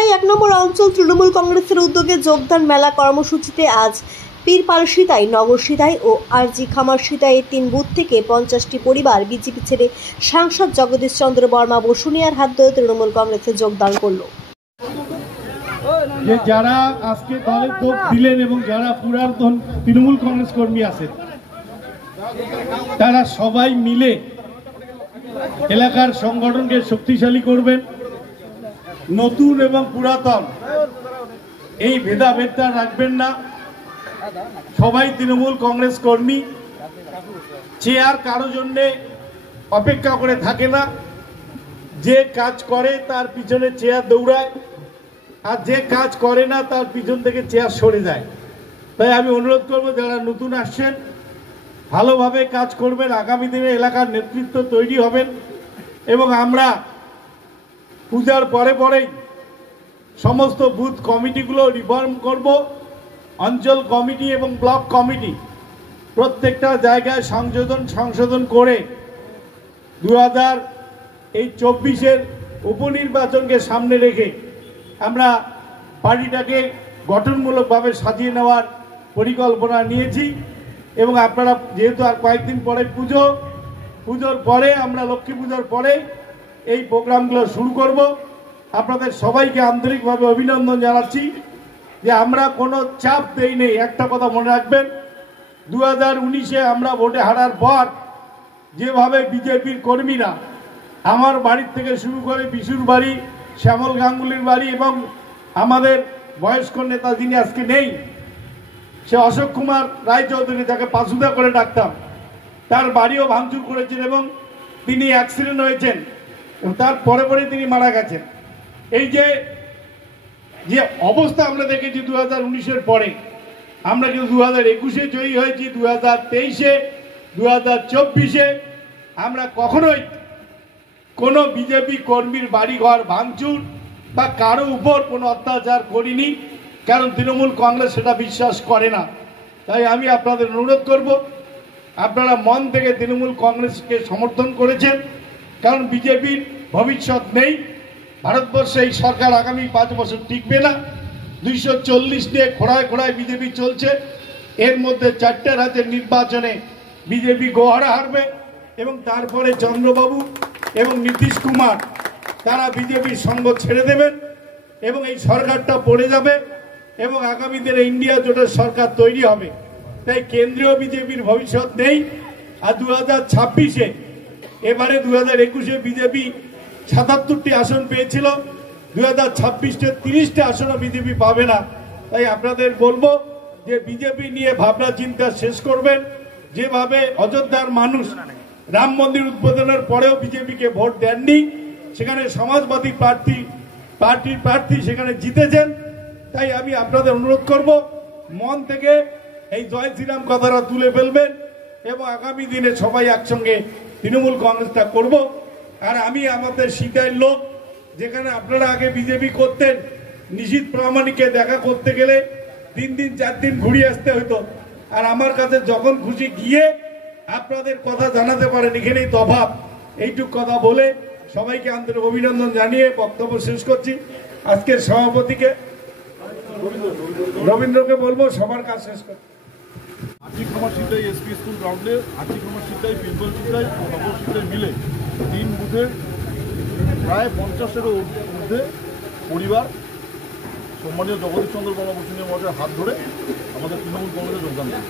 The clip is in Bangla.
সিতাই ১ নম্বর অঞ্চল তৃণমূল কংগ্রেসের উদ্যোগে যোগদান মেলা কর্মসূচিতে আজ পীরপাড় সিতাই, নগর সিতাই ও আরজি খামার সিতাইয়ের ৩ বুথ থেকে ৫০টি পরিবার বিজেপি ছেড়ে সাংসদ জগদীশ চন্দ্র বর্মা বসুনিয়ার হাত ধরে তৃণমূল কংগ্রেসে যোগদান করল। যে যারা আজকে দলে যোগ দিলেন এবং যারা পুরাতন তৃণমূল কংগ্রেস কর্মী আছেন, তারা সবাই মিলে এলাকার সংগঠনকে শক্তিশালী করবেন। নতুন এবং পুরাতন এই ভেদাভেদটা রাখবেন না। সবাই তৃণমূল কংগ্রেস কর্মী। চেয়ার কারো জন্যে অপেক্ষা করে থাকে না। যে কাজ করে তার পিছনে চেয়ার দৌড়ায়, আর যে কাজ করে না তার পিছন থেকে চেয়ার সরে যায়। তাই আমি অনুরোধ করব, যারা নতুন আসছেন ভালোভাবে কাজ করবেন। আগামী দিনে এলাকার নেতৃত্ব তৈরি হবেন এবং আমরা পূজার পরে পরেই সমস্ত বুথ কমিটিগুলো রিফর্ম করব। অঞ্চল কমিটি এবং ব্লক কমিটি প্রত্যেকটা জায়গায় সংশোধন করে 2024-এর উপনির্বাচনকে সামনে রেখে আমরা পার্টিটাকে গঠনমূলকভাবে সাজিয়ে নেওয়ার পরিকল্পনা নিয়েছি। এবং আপনারা যেহেতু আর কয়েকদিন পরে পুজোর পরে আমরা লক্ষ্মী পূজার পরে এই প্রোগ্রামগুলো শুরু করব। আপনাদের সবাইকে আন্তরিকভাবে অভিনন্দন জানাচ্ছি যে আমরা কোনো চাপ দেই নেই। একটা কথা মনে রাখবেন, 2019-এ আমরা ভোটে হারার পর যেভাবে বিজেপির কর্মীরা আমার বাড়ির থেকে শুরু করে বিশুর বাড়ি, শ্যামল গাঙ্গুলির বাড়ি এবং আমাদের বয়স্ক নেতা যিনি আজকে নেই, সে অশোক কুমার রায়চৌধুরী, যাকে পাসুদা করে ডাকতাম, তার বাড়িও ভাঙচুর করেছেন এবং তিনি অ্যাক্সিডেন্ট হয়েছেন এবং তার পরে তিনি মারা গেছেন। এই যে অবস্থা আমরা দেখেছি 2019-এর পরে, আমরা কিন্তু 2021-এ জয়ী হয়েছি, 2023-এ, 2024-এ আমরা কখনোই কোনো বিজেপি কর্মীর বাড়িঘর ভাঙচুর বা কারো উপর কোনো অত্যাচার করিনি, কারণ তৃণমূল কংগ্রেস সেটা বিশ্বাস করে না। তাই আমি আপনাদের অনুরোধ করব, আপনারা মন থেকে তৃণমূল কংগ্রেসকে সমর্থন করেছেন, কারণ বিজেপির ভবিষ্যৎ নেই। ভারতবর্ষে এই সরকার আগামী 5 বছর টিকবে না। 240 নিয়ে খোড়ায় বিজেপি চলছে। এর মধ্যে 4টে রাজ্যের নির্বাচনে বিজেপি গোহারা হারবে এবং তারপরে চন্দ্রবাবু এবং নীতিশ কুমার তারা বিজেপির সঙ্গ ছেড়ে দেবেন এবং এই সরকারটা পড়ে যাবে এবং আগামী দিনে ইন্ডিয়া জোটের সরকার তৈরি হবে। তাই কেন্দ্রীয় বিজেপির ভবিষ্যৎ নেই। আর 2026-এ, এবারে 2021-এ বিজেপি 77টি আসন পেয়েছিল, 2026-এ 30টা আসনও বিজেপি পাবে না। তাই আপনাদের বলবো যে বিজেপি নিয়ে ভাবনা চিন্তা শেষ করবেন। যেভাবে অযোধ্যার মানুষ রাম মন্দির উদ্বোধনের পরেও বিজেপিকে ভোট দেননি, সেখানে সমাজবাদী পার্টির প্রার্থী সেখানে জিতেছেন। তাই আমি আপনাদের অনুরোধ করব, মন থেকে এই জয় শ্রীরাম কথাটা তুলে ফেলবেন এবং আগামী দিনে সবাই একসঙ্গে তৃণমূল কংগ্রেসটা করব। আর আমি আমাদের সিতাইয়ের লোক, যেখানে আপনারা আগে বিজেপি করতেন, নিশীথ প্রামাণিককে দেখা করতে গেলে 3 দিন 4 দিন ঘুরিয়ে আসতে হতো। আর আমার কাছে যখন খুশি গিয়ে আপনাদের কথা জানাতে পারেন, এখানেই তফাৎ। এইটুক কথা বলে সবাইকে আন্তরিক অভিনন্দন জানিয়ে বক্তব্য শেষ করছি। আজকের সভাপতিকে রবীন্দ্রকে বলবো সবার কাজ শেষ করতে। আর্জি খামার সিতাই এসপি স্কুল গ্রাউন্ডে আর্জি খামার সিতাই, পীরপাড় সিতাই ও নগর সিতাই মিলে 3 বুথের প্রায় 50-এরও মধ্যে পরিবার সম্মানীয় জগদীশ চন্দ্র বর্মা বসুনিয়া মহাশয়ের হাত ধরে আমাদের তৃণমূল কংগ্রেসে যোগদান করে।